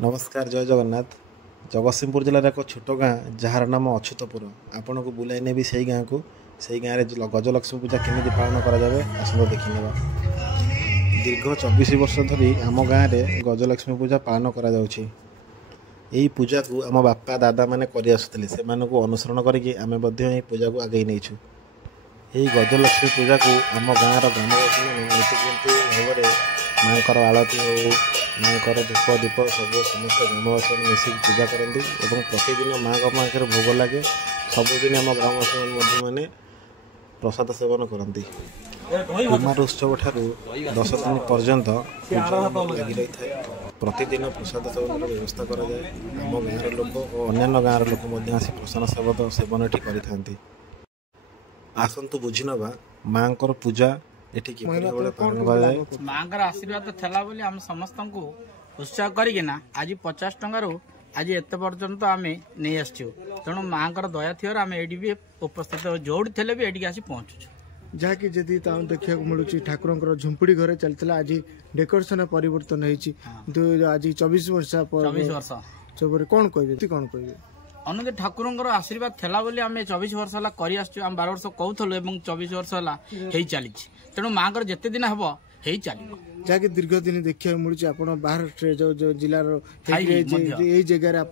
नमस्कार जय जगन्नाथ। जगतसिंहपुर जिलार एक छोट गाँ जार नाम अछूतपुर आपन को बुलाई नेबी से गाँ को से गाँव में गजलक्ष्मी पूजा केमी पालन कराए आसत देखने। दीर्घ 24 वर्ष धरी आम गाँव में गजलक्ष्मी पूजा पालन कर पूजा को आम बापा दादा मैंने करते से अनुसरण करके आम पूजा को आगे नहीं। यही गजलक्ष्मी पूजा को आम गाँव ग्रामवासी नीतिकेंती भाव में माँ आलती हो माँ धूप दीप सब समस्त ग्रामवासी मिसिक पूजा करती और प्रतिदिन माँ पाखे भोग लगे। सबुदिन आम ग्रामवासी मैंने प्रसाद सेवन करती। कुमार उत्सव ठारू 10 दिन पर्यंत लगी रही है। प्रतिदिन प्रसाद सेवन व्यवस्था कराए। आम गाँव लोक और अन्य गाँव लोक आसी प्रसाद सेवन कर आसतु बुझी नवा माँ पूजा माँ आशीर्वाद था बोली आम समस्त को उत्साह करना आज 50 टंकार आज एत पर्यंत आम नहीं आसचु। तेणु माँ दया थी आम ये भी उपस्थित जो थे भी ये आसी पहुँचु जहाँकि जदि देखा मिलूँ ठाकुर झुंपुड़ी घरे चलता आज डेकोरेशन परिवर्तन आज 24 वर्ष कौन कह अनुदे ठाकुर आशीर्वाद था बोली आम 24 वर्ष है कर 12 वर्ष कहूँ 24 वर्ष है चली। तेणु माँ जिते दिन हम चलो जहाँकि दीर्घ दिन देखा मिलूँ आप बाहर जो जिलार यही जगह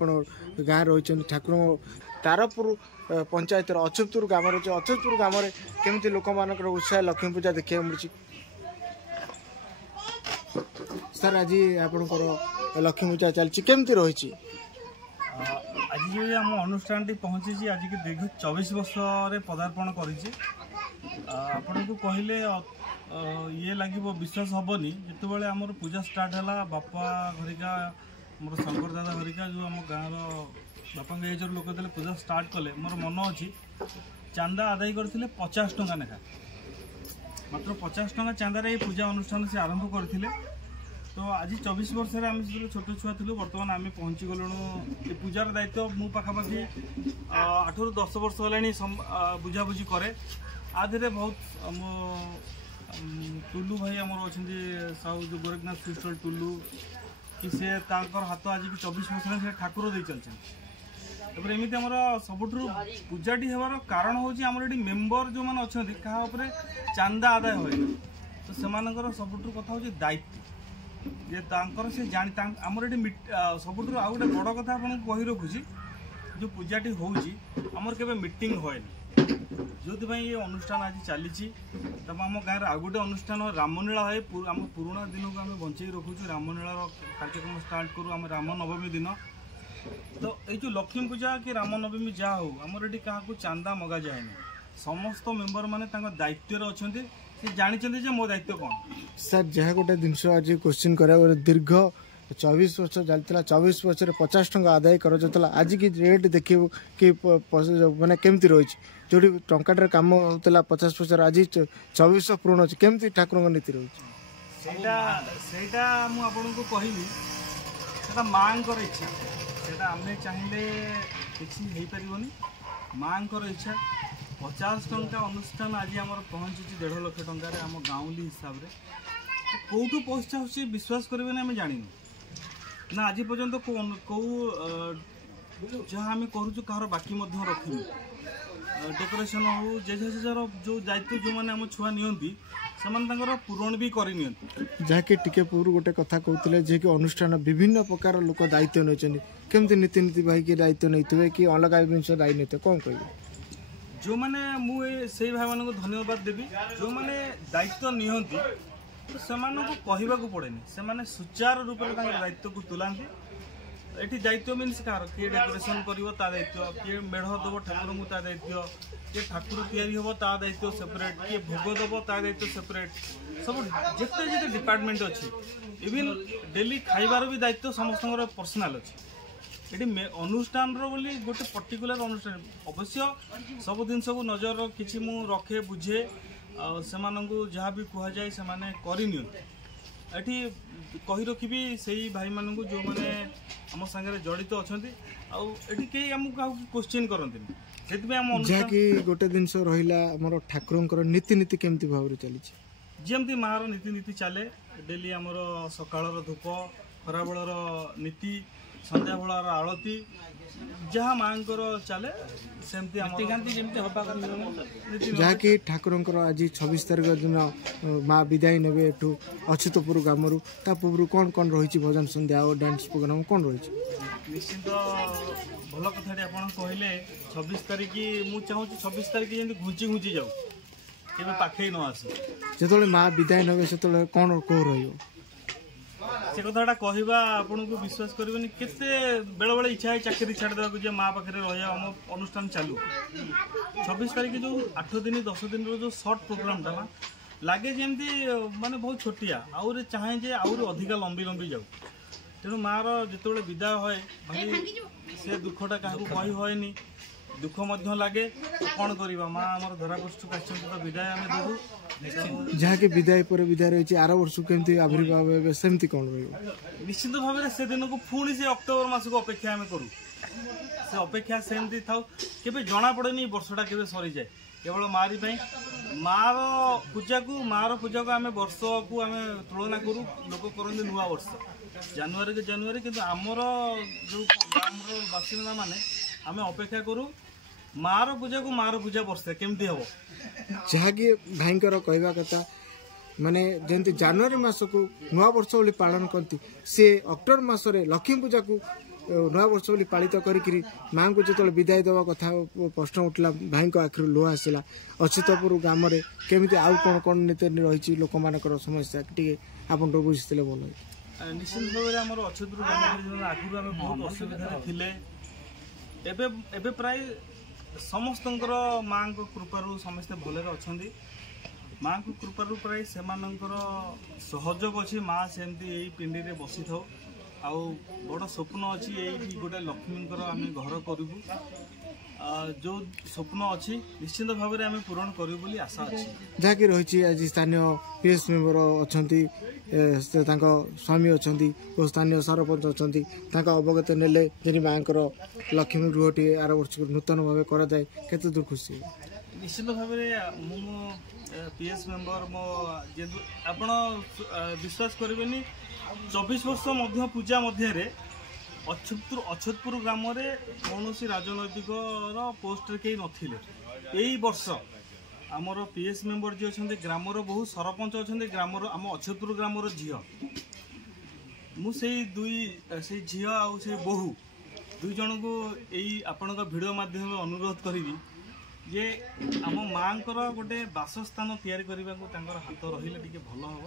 गाँव रही ठाकुर तारपुर पंचायत अछूतपुर ग्राम रही। अछूतपुर ग्राम में केमती लोक मान उत्साह लक्ष्मी पूजा देखा मिलूँ। सर आज आप लक्ष्मी पूजा चलती केमती रही आज जो आम अनुष्ठान पहुँची आज की दीर्घ 24 वर्ष पदार्पण कर कहले ये लगे विश्वास हेनी जिते आम पूजा स्टार्ट है बापा घरिका मोर शंकर दादा घरिका जो आम गाँव बापा एजर लोक देते पूजा स्टार्ट कले मोर मन अच्छी चांदा आदाय करते 50 टंका लेखा मात्र 50 टंका चांदार ये पूजा अनुष्ठान से आरंभ करते। तो आज 24 वर्ष आम छोट छुआ थी बर्तमान आम पहुँची गलु ये पूजार दायित्व मु पाखापाखि 8 ରୁ 10 वर्ष है बुझाबुझी कै आधे बहुत मो टुलू भाई आम अच्छा साहू जो गोरखनाथ स्वीट स्टल टुलू कि सी हाथ आज की 24 वर्ष से ठाकुर दे चलते। एमती आम सबुठ पूजाटी हमार कारण हूँ ये मेम्बर जो मैंने अच्छा क्या चांदा आदाय हुए तो से सबुठ कथा हूँ दायित्व जे तांकर से जानी आमर ये सबुठ आउ गोटे बड़ कथा आपको कही रखुची जो पूजाटी होमर के मीटिंग हुए जो ये अनुष्ठान आज चली तब आम गाँव आउ गोटे अनुष्ठान रामलीला है आम पुराणा दिन को आम बंचे रखुचु रामलीला कार्यक्रम स्टार्ट करूँ आम राम नवमी दिन। तो ये जो लक्ष्मी पूजा कि राम नवमी जहाँ हो आमर ये क्या चांदा मगा जाए समस्त मेम्बर मैंने दायित्व अच्छा जानते मो दायित्व कौन। सर जहाँ गोटे जिन आज क्वेश्चन करा दीर्घ 24 वर्ष चलता 24 वर्ष 50 टंका आदाय कर आज की रेट देखिए कि माने केमती रही जो टंकाटार कम होता 50 वर्ष आज 24 पूर्ण अच्छे केमती ठाकुर नीति रही आपको कहली माँ इच्छा से आम चाहिए किसी पारनी माँ इच्छा 50 टंका अनुष्ठान आज आम पहुँची 1.5 लाख टकर आम गाँवली हिसाब से कौटू पैसा हो विश्वास करेंगे आम जान ना आज पर्यंत कौ जहाँ आम करूँ कह बाकी रखी डेकोरेशन हो जेजार जो दायित्व जो मैंने आम छुआ नि पूरण भी करनी जहाँकि टिके पूर्व गोटे कथा कहते जे कि अनुष्ठान विभिन्न प्रकार लोक दायित्व नहीं केमती नीति नीति भाई दायित्व नहीं कि अलग जिन दायी नहीं कौन कह जो मैंने मुझे भाई मान को धन्यवाद देवी जो मैंने दायित्व नियंती तो से कहवाक पड़ेनि से सुचारू रूप से दायित्व को तुलांती। ये दायित्व मीनस कह किए डेकोरेशन कर दायित्व किए मेढ़ दब ठाकुर को दायित्व किए ठाकुर या दायित्व सेपरेट किए भोग दब दायित्व सेपरेट सब जिते जिते डिपार्टमेंट अच्छी इवन डेली खाइबार भी दायित्व समस्त पर्सनाल अच्छी ये अनुष्ठान बोली गोटे पर्टिकुलर अनुष्ठान अवश्य सब जिन को नजर किसी मु रखे बुझे से जहाँ भी कहुए से करनी कही रखी से भाई मान जो मैंने आम सागर जड़ित अच्छा आठी कई आमको क्वेश्चन करते जहाँकि गोटे जिन रहा ठाकुर नीति नीति केमती भाव चली जमती माँ नीति नीति चले डेली आमर सकाल धूप ଖରାବେଳର ନୀତି, ସନ୍ଧ୍ୟାବେଳର ଆଳତି, ଯାହା ମାଙ୍କର ଚାଲେ ସେମିତି ଯାହାକି ଠାକୁରଙ୍କର ଆଜି 26 ତାରିଖ ଦିନ ମା ବିଦାୟ ନେବେ ଏଠୁ ଅଚ୍ୟୁତପୁର ଗ୍ରାମରୁ। ତା ପୂର୍ବରୁ କ'ଣ କ'ଣ ରହିଛି ଭଜନ ସନ୍ଧ୍ୟା ଆଉ ଡ୍ୟାନ୍ସ ପ୍ରୋଗ୍ରାମ କ'ଣ ରହିଛି? ନିଶ୍ଚିନ୍ତ ଭଲ କଥାଟି ଆପଣ କହିଲେ। 26 ତାରିଖ ମୁଁ ଚାହୁଁଛି 26 ତାରିଖ ଯେମିତି ଘୁଞ୍ଚି ଯାଉ, କେବେ ପାଖେଇ ନ ଆସେ। ଯେତେବେଳେ ମା ବିଦାୟ ନେବେ ସେତେବେଳେ କ'ଣ କୋଉ ରହିବ? ସେ କଥାଟା କହିବା ଆପଣଙ୍କୁ ବିଶ୍ୱାସ କରିବେନି, କେତେ ବେଳେବେଳେ ଇଚ୍ଛା ହୁଏ ଚାକିରି ଛାଡ଼ିଦେବାକୁ ଯେ ମା ପାଖରେ ରହିବା, ଆମ ଅନୁଷ୍ଠାନ ଚାଲୁ। 26 ତାରିଖ ଯେଉଁ 8 ଦିନ 10 ଦିନର ଯେଉଁ ସର୍ଟ ପ୍ରୋଗ୍ରାମଟା ନା ଲାଗେ ଯେମିତି ମାନେ ବହୁତ ଛୋଟିଆ, ଆହୁରି ଚାହେଁ ଯେ ଆହୁରି ଅଧିକା ଲମ୍ବି ଯାଉ। ତେଣୁ ମାଆର ଯେତେବେଳେ ବିଦାୟ ହୁଏ ଭାଇ ସେ ଦୁଃଖଟା କାହାକୁ କହି ହୁଏନି, ଦୁଃଖ ମଧ୍ୟ ଲାଗେ। କ'ଣ କରିବା, ମା ଆମର ଧରାପୃଷ୍ଠକୁ ଆସିଛନ୍ତି ତ ବିଦାୟ ଆମେ ଦେବୁ। ଯାହାକି ବିଦାୟ ପରେ ବିଦାୟ ରହିଛି, ଆର ବର୍ଷକୁ କେମିତି ଆବିର୍ଭାବ ହେବେ ସେମିତି କ'ଣ ରହିବ? ନିଶ୍ଚିତ ଭାବରେ ସେ ଦିନକୁ ପୁଣି ସେ ଅକ୍ଟୋବର ମାସକୁ ଅପେକ୍ଷା ଆମେ କରୁ। ସେ ଅପେକ୍ଷା ସେମିତି ଥାଉ, କେବେ ଜଣାପଡ଼େନି ବର୍ଷଟା କେବେ ସରିଯାଏ। କେବଳ ମାରି ପାଇଁ ମାର ପୂଜାକୁ ଆମେ ବର୍ଷକୁ ଆମେ ତୁଳନା କରୁ, ଲୋକ କରନ୍ତି ନୂଆ ବର୍ଷ ଜାନୁଆରୀ, କିନ୍ତୁ ଆମର ଯେଉଁ ଗ୍ରାମର ବାସିନ୍ଦା ମାନେ ଆମେ ଅପେକ୍ଷା କରୁ ମାର ପୂଜା ବର୍ଷେ କେମିତି ହେବ। ଯାହାକି ଭାଇଙ୍କର କହିବା କଥା, ମାନେ ଯେମିତି ଜାନୁଆରୀ ମାସକୁ ନୂଆ ବର୍ଷ ବୋଲି ପାଳନ କରନ୍ତି, ସେ ଅକ୍ଟୋବର ମାସରେ ଲକ୍ଷ୍ମୀ ପୂଜାକୁ ନୂଆ ବର୍ଷ ବୋଲି ପାଳିତ କରିକିରି ମାଆଙ୍କୁ ଯେତେବେଳେ ବିଦାୟ ଦେବା କଥା ପ୍ରଶ୍ନ ଉଠିଲା, ଭାଇଙ୍କ ଆଖିରୁ ଲୁହ ଆସିଲା। ଅଚ୍ୟୁତପୁର ଗ୍ରାମରେ କେମିତି ଆଉ କ'ଣ ନୀତି ରହିଛି ଲୋକମାନଙ୍କର ସମସ୍ୟା ଟିକେ ଆପଣଙ୍କୁ ବୁଝିଥିଲେ ଭଲ ହୁଏ। ନିଶ୍ଚିତ ଭାବରେ ଆମର ଅଚ୍ୟୁତପୁର ଗ୍ରାମରେ ଆଗରୁ ଆମେ ବହୁତ ଅସୁବିଧାରେ ଥିଲେ, ଏବେ ପ୍ରାୟ ସମସ୍ତଙ୍କର ମାଆଙ୍କ କୃପାରୁ ସମସ୍ତେ ଭଲରେ ଅଛନ୍ତି। ମାଆଙ୍କ କୃପାରୁ ପ୍ରାୟ ସେମାନଙ୍କର ସହଯୋଗ ଅଛି। ମା ସେମିତି ଏଇ ପିଣ୍ଡିରେ ବସିଥାଉ, ଆଉ ବଡ଼ ସ୍ୱପ୍ନ ଅଛି ଏଇଠି ଗୋଟେ ଲକ୍ଷ୍ମୀଙ୍କର ଆମେ ଘର କରିବୁ। ଯେଉଁ ସ୍ୱପ୍ନ ଅଛି ନିଶ୍ଚିନ୍ତ ଭାବରେ ଆମେ ପୂରଣ କରିବୁ ବୋଲି ଆଶା ଅଛି। ଯାହାକି ରହିଛି ଆଜି ସ୍ଥାନୀୟ ପିଏସ୍ ମେମ୍ବର ଅଛନ୍ତି, ତାଙ୍କ ସ୍ୱାମୀ ଅଛନ୍ତି ଓ ସ୍ଥାନୀୟ ସରପଞ୍ଚ ଅଛନ୍ତି, ତାଙ୍କ ଅବଗତ ନେଲେ ଯେମିତି ମାଆଙ୍କର ଲକ୍ଷ୍ମୀ ଗୃହଟି ଆର ବର୍ଷକୁ ନୂତନ ଭାବେ କରାଯାଏ, କେତେ ଦୂର ଖୁସି? ନିଶ୍ଚିତ ଭାବରେ ମୁଁ ମୋ ପିଏସ୍ ମେମ୍ବର ଯେହେତୁ ଆପଣ ବିଶ୍ୱାସ କରିବେନି 24 ବର୍ଷ ମଧ୍ୟ ପୂଜା ମଧ୍ୟରେ ଅଚ୍ୟୁତପୁର ଗ୍ରାମରେ କୌଣସି ରାଜନୈତିକର ପୋଷ୍ଟରେ କେହି ନଥିଲେ। ଏଇ ବର୍ଷ ଆମର ପିଏସ୍ ମେମ୍ବର ଯିଏ ଅଛନ୍ତି, ଗ୍ରାମର ବହୁ ସରପଞ୍ଚ ଅଛନ୍ତି, ଆମ ଅଚ୍ୟୁତପୁର ଗ୍ରାମର ଝିଅ। ମୁଁ ସେଇ ଝିଅ ଆଉ ସେଇ ବୋହୂ ଦୁଇ ଜଣଙ୍କୁ ଏଇ ଆପଣଙ୍କ ଭିଡ଼ିଓ ମାଧ୍ୟମରେ ଅନୁରୋଧ କରିବି ଯେ ଆମ ମାଆଙ୍କର ଗୋଟେ ବାସସ୍ଥାନ ତିଆରି କରିବାକୁ ତାଙ୍କର ହାତ ରହିଲେ ଟିକେ ଭଲ ହେବ।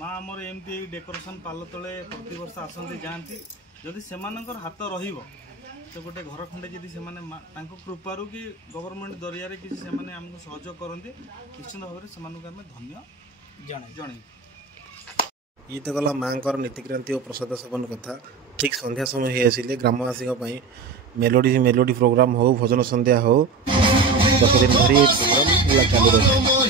ମା ଆମର ଏମିତି ଡେକୋରେସନ୍ ପାଲ ତଳେ ପ୍ରତିବର୍ଷ ଆସନ୍ତି ଯାଆନ୍ତି, ଯଦି ସେମାନଙ୍କର ହାତ ରହିବ ତ ଗୋଟେ ଘର ଖଣ୍ଡେ ଯଦି ସେମାନେ ତାଙ୍କ କୃପାରୁ କି ଗଭର୍ଣ୍ଣମେଣ୍ଟ ଜରିଆରେ କିଛି ସେମାନେ ଆମକୁ ସହଯୋଗ କରନ୍ତି, ନିଶ୍ଚିତ ଭାବରେ ସେମାନଙ୍କୁ ଆମେ ଧନ୍ୟ ଜଣାଇବୁ। ଇଏ ତ ଗଲା ମାଆଙ୍କର ନୀତିକ୍ରାନ୍ତି ଓ ପ୍ରସାଦ ସେବନ କଥା। ଠିକ୍ ସନ୍ଧ୍ୟା ସମୟ ହେଇ ଆସିଲେ ଗ୍ରାମବାସୀଙ୍କ ପାଇଁ ମେଲୋଡ଼ି ପ୍ରୋଗ୍ରାମ୍ ହେଉ, ଭଜନ ସନ୍ଧ୍ୟା ହେଉ, 10 ଦିନ ଧରି ପ୍ରୋଗ୍ରାମ୍ ଚାଲୁ ରହିଥାଏ।